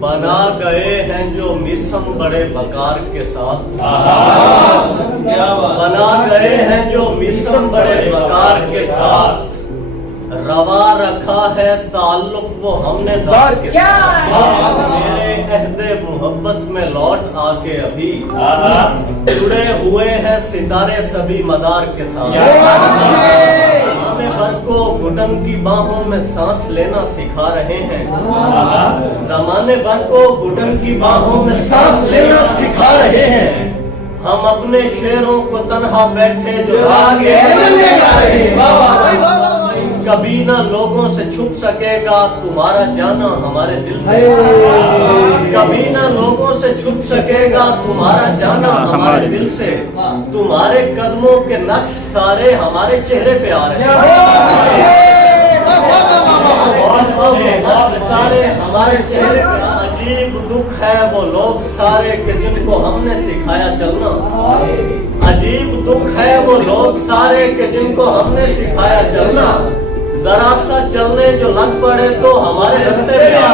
बना गए हैं जो मिसम बड़े बकार के साथ, बना गए हैं जो मिसम बड़े बकार के साथ, रवा रखा है ताल्लुक वो हमने दार के साथ। मेरे अहदे मोहब्बत में लौट आके अभी जुड़े हुए हैं सितारे सभी मदार के साथ। जमाने भर को घुटन की बाहों में सांस लेना सिखा रहे हैं, जमाने भर को घुटन की बाहों में सांस लेना सिखा रहे हैं। हम अपने शेरों को तन्हा बैठे जो आगे गा रहे हैं। कभी ना लोगों से छुप सकेगा तुम्हारा जाना हमारे दिल से, कभी ना लोगों से छुप सकेगा तुम्हारा जाना हमारे दिल से। तुम्हारे कदमों के नक्श सारे हमारे चेहरे पे आ रहे हैं, सारे हमारे चेहरे पे। अजीब दुख है वो लोग सारे कि जिनको हमने सिखाया चलना, अजीब दुख है वो लोग सारे कि जिनको हमने सिखाया चलना। जरा सा चलने जो लग पड़े तो हमारे रास्ते पे आ